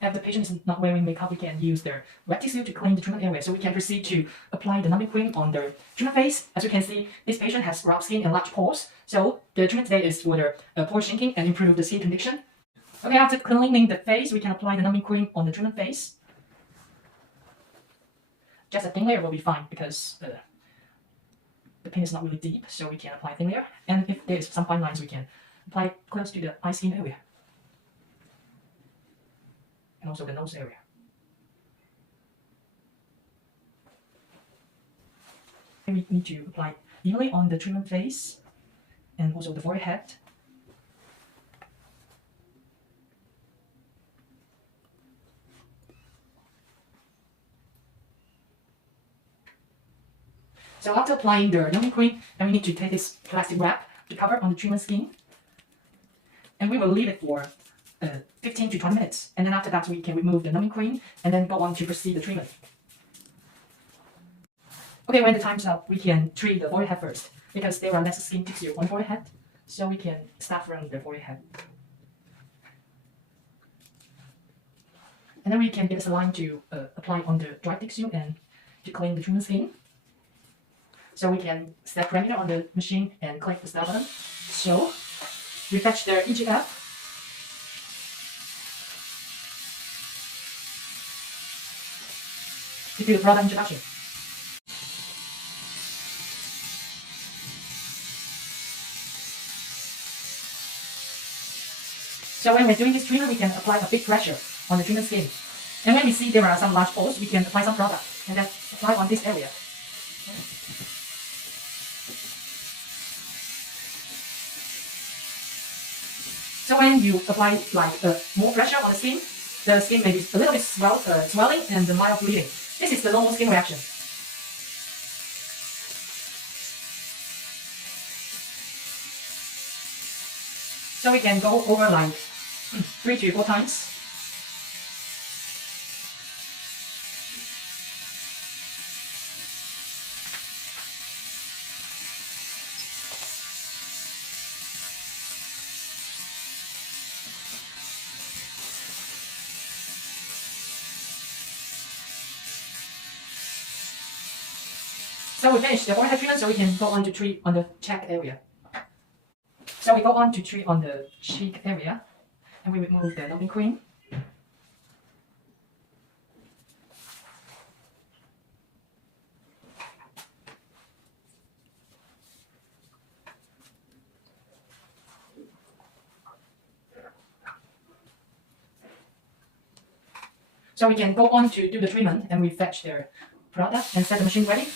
If the patient is not wearing makeup, we can use the wet tissue to clean the treatment area. So we can proceed to apply the numbing cream on the treatment face. As you can see, this patient has rough skin and large pores. So the treatment today is for the pore shrinking and improve the skin condition. Okay, after cleaning the face, we can apply the numbing cream on the treatment face. Just a thin layer will be fine because the paint is not really deep, so we can apply a thin layer. And if there is some fine lines, we can apply close to the eye skin area. And also the nose area. We need to apply evenly on the treatment face and also the forehead. So after applying the numbing cream, then we need to take this plastic wrap to cover on the treatment skin. And we will leave it for 15 to 20 minutes. And then after that, we can remove the numbing cream and then go on to proceed the treatment. Okay, when the time's up, we can treat the forehead first because there are less skin tissue on the forehead. So we can start from the forehead. And then we can get a saline to apply on the dry tissue and to clean the treatment skin. So we can set parameter on the machine and click the start button. So we fetch the EGF. To do the product introduction. So when we're doing this treatment, we can apply a big pressure on the treatment skin. And when we see there are some large pores, we can apply some product and then apply on this area. So when you apply like more pressure on the skin may be a little bit swelling and mild bleeding. This is the normal skin reaction. So we can go over like 3 to 4 times. So we finished the forehead treatment, so we can go on to treat on the cheek area. So we go on to treat on the cheek area, and we remove the numbing cream. So we can go on to do the treatment, and we fetch the product and set the machine ready.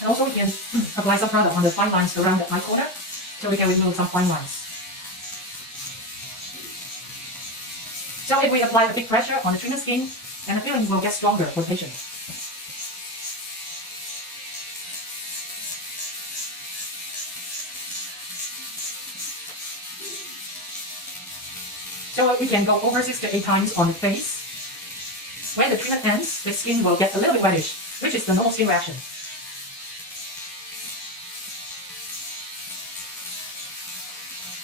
And also we can apply some product on the fine lines around the eye corner, so we can remove some fine lines. So if we apply a big pressure on the treatment skin, then the feeling will get stronger for the patient. So we can go over 6 to 8 times on the face. When the treatment ends, the skin will get a little bit reddish, which is the normal skin reaction.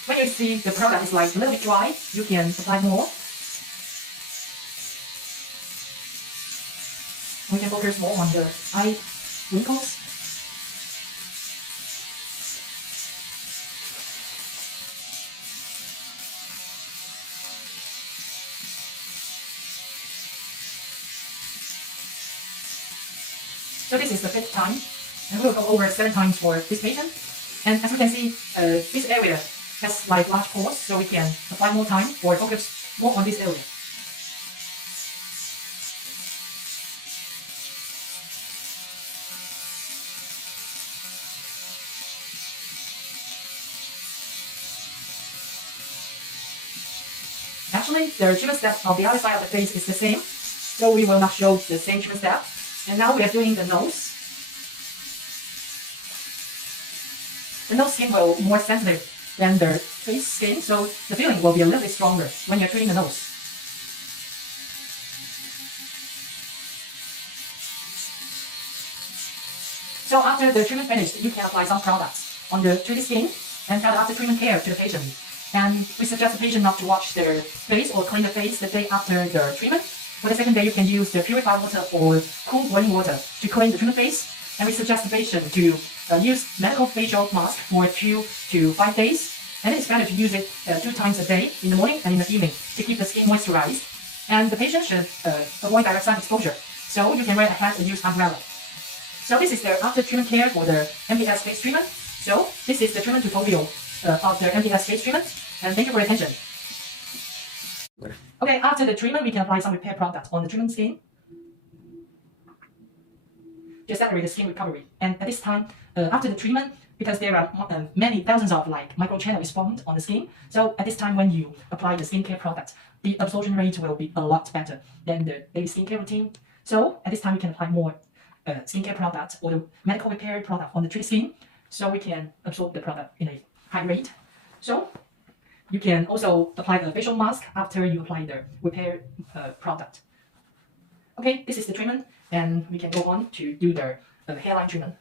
When you see the product is like a little bit dry, you can apply more. We can focus more on the eye wrinkles. So this is the 5th time, and we will go over 7 times for this patient. And as you can see, this area has like large pores, so we can apply more time or focus more on this area. Actually, the treatment step of the other side of the face is the same, so we will not show the same treatment step. And now we are doing the nose. The nose skin will be more sensitive than the face skin, so the feeling will be a little bit stronger when you're treating the nose. So after the treatment finished, you can apply some products on the treated skin and add after treatment care to the patient. And we suggest the patient not to wash their face or clean the face the day after the treatment. For the second day, you can use the purified water or cool boiling water to clean the treatment face. And we suggest the patient to use medical facial mask for 2 to 5 days. And it's better to use it 2 times a day, in the morning and in the evening, to keep the skin moisturized. And the patient should avoid direct sun exposure. So you can wear a hat and use umbrella. So this is the after treatment care for the MPS face treatment. So this is the treatment tutorial of the MPS face treatment. And thank you for your attention. Okay, after the treatment, we can apply some repair products on the treatment skin to accelerate the skin recovery. And at this time, after the treatment, because there are many thousands of microchannels formed on the skin, so at this time when you apply the skincare product, the absorption rate will be a lot better than the daily skincare routine. So at this time, we can apply more skincare products or the medical repair product on the treated skin, so we can absorb the product in a high rate. So you can also apply a facial mask after you apply the repair product. Okay, this is the treatment, and we can go on to do the hairline treatment.